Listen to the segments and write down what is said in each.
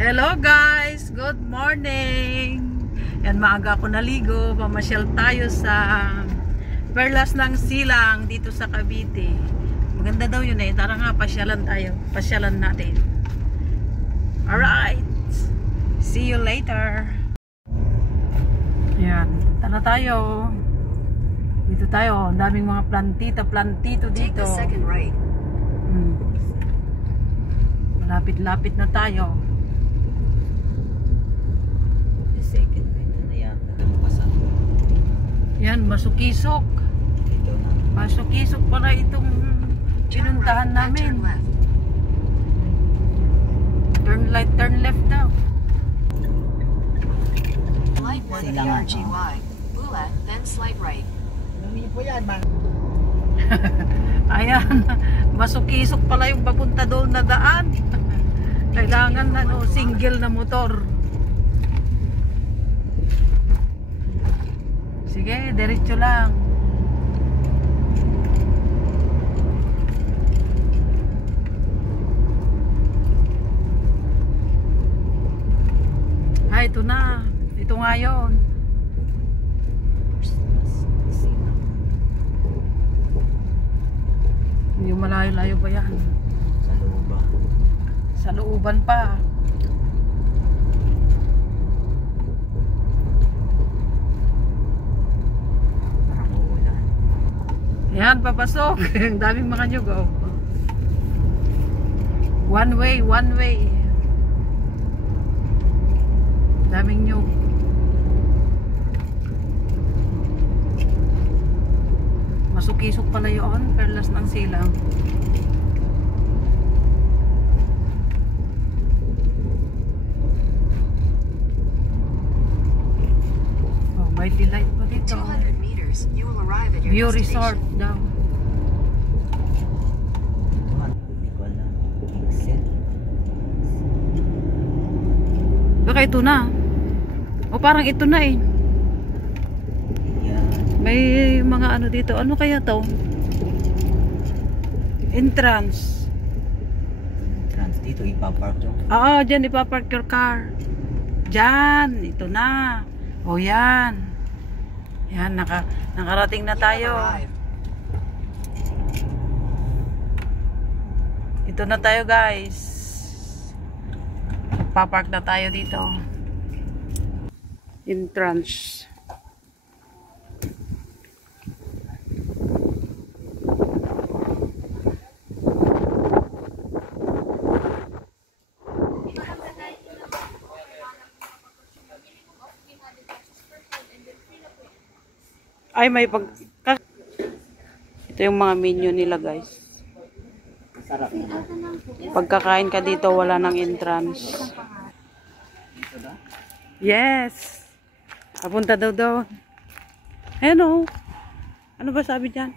Hello guys! Good morning! Yan, maaga ako naligo. Pamasyal tayo sa Perlas ng Silang dito sa Cavite. Maganda daw yun eh. Tara nga, pasyalan tayo. Pasyalan natin. Alright! See you later! Yan, tara tayo. Dito tayo. Ang daming mga plantito dito. Malapit-lapit na tayo. Yan, masukisok. Masukisok pala itong pinuntahan namin. Turn left daw. Light 1 BRGY. Bulat, then slight right. Ayan, masukisok pala yung papunta doon na daan. Kailangan na single na motor. Sige, diretso lang. Ay, ito na. Ito nga yun. Hindi malayo-layo pa yan. Sa looban. Sa looban pa. Yan, papasok. Ang daming mga nyug, oh. One way. Daming nyug. Masukisok pala yun. Perlas ng Silang. Oh, may delight pa dito. 200 meters, you will arrive at your View destination. Resort daw. Hindi ko alam. Exit. Baka ito na. O parang ito na eh. Yan. May mga ano dito. Ano kaya to? Entrance. Trans dito ipapark yung. Oo, dyan ipapark your car. Dyan. Ito na. O yan. Yan, nakarating na tayo. Ito na tayo guys. Papark na tayo dito. Entrance. Ay, may ito yung mga menu nila guys. Sarap na. Pagkakain ka dito, wala nang entrance. Yes. Papunta daw. Ayan o. Ano ba sabi dyan?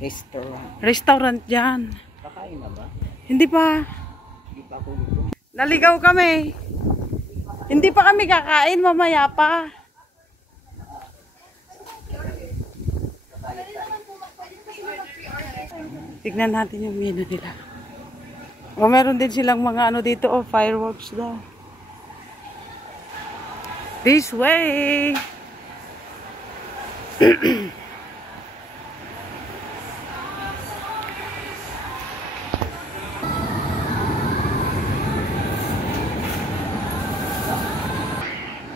Restaurant. Restaurant dyan. Kakain na ba? Hindi pa. Hindi pa ako dito. Naligaw kami. Hindi pa kami kakain, mamaya pa. Tignan natin yung menu nila. O, meron din silang mga ano dito, oh, fireworks daw. This way.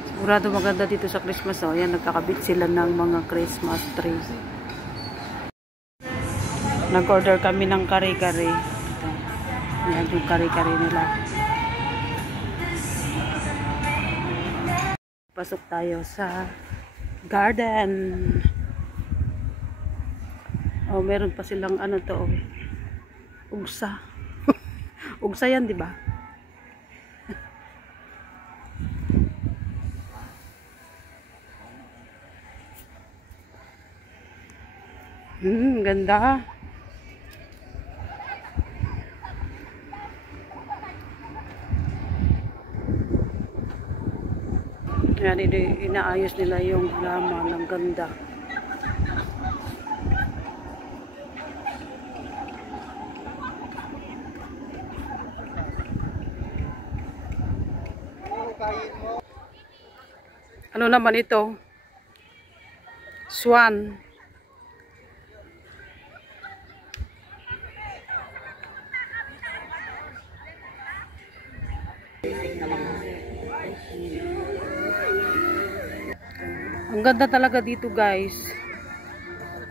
Sigurado maganda dito sa Christmas, oh. Yan, nagkakabit sila ng mga Christmas trees. Nag-order kami ng kare-kare. Ito. Yan yung kare-kare nila. Pasok tayo sa garden. Oh, meron pa silang ano to, oh. Ugsa. Ugsa yan, di ba? Ganda. Yan, inaayos nila yung halaman ng ganda. Ano naman ito? Swan. Ang ganda talaga dito, guys.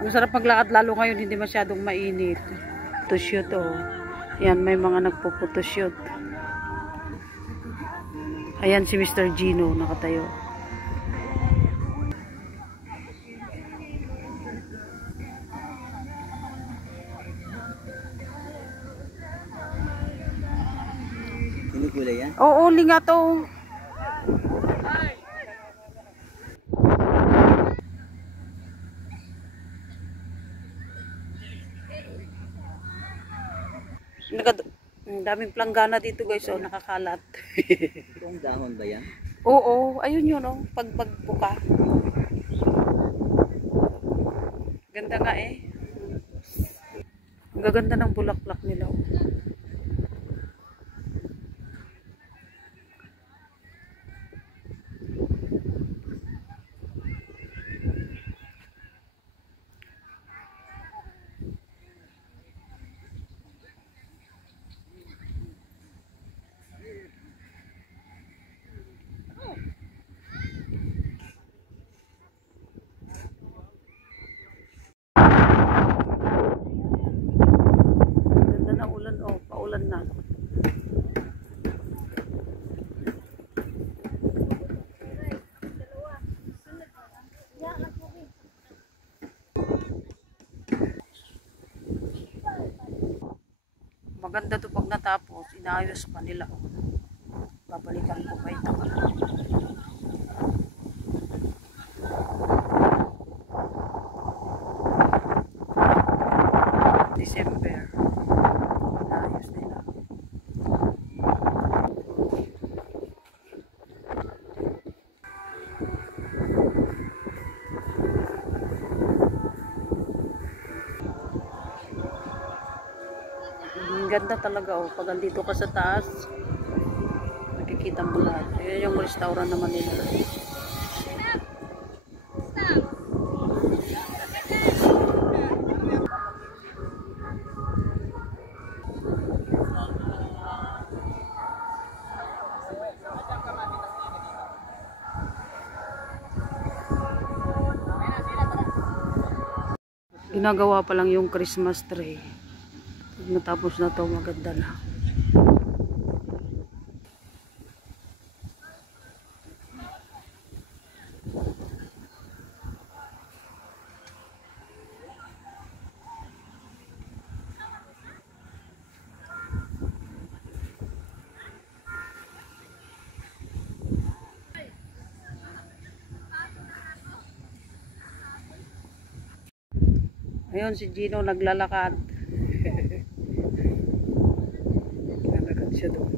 Ang sarap maglakad lalo ngayon, hindi masyadong mainit. Photoshoot, oh. Yan, may mga nagpo-photoshoot. Ayan si Mr. Gino, nakatayo. Tinigulay yan? Oo, linga to. Ang daming planggana dito, guys, oh, nakakalat. Itong dahon ba yan? Oo, ayun yun, oh, pagbuka. Ganda nga eh. Ang gaganda ng bulaklak nila, oh. Ganda ng ulan, oh, paulan na. Maganda to pag natapos, inaayos pa nila. Babalikan ko pa ito. December. Inaayos nila. Ang ganda talaga, oh. Pag andito ka sa taas, nakikita mo lahat. Ayan yung restaurant naman nila. Ginagawa pa lang yung Christmas tree. Pag natapos na to, maganda na. Ayun si Gino naglalakad. Naglalakad siya doon.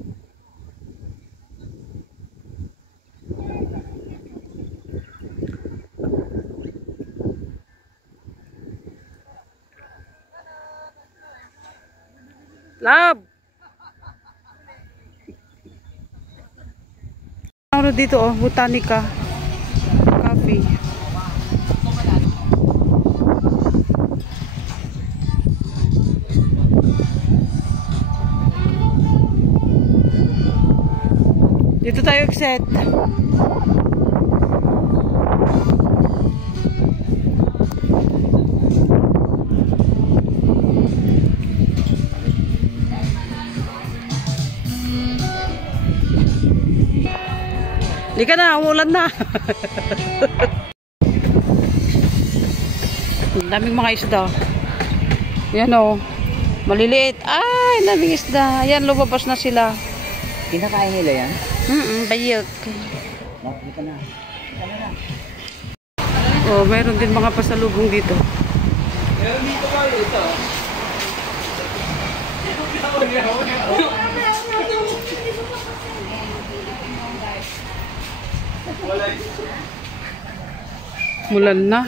Lab! Ano dito, oh, Botanica Coffee. Dito tayo exit. Lika na, umulan na. Daming mga isda. Yan, oh. Maliliit. Ay, daming isda. Yan, lumabas na sila. Kinakain nila yan? Bayok. Nakita na. Oh, meron din mga pasalubong dito. Meron dito ba ito? Mulan na.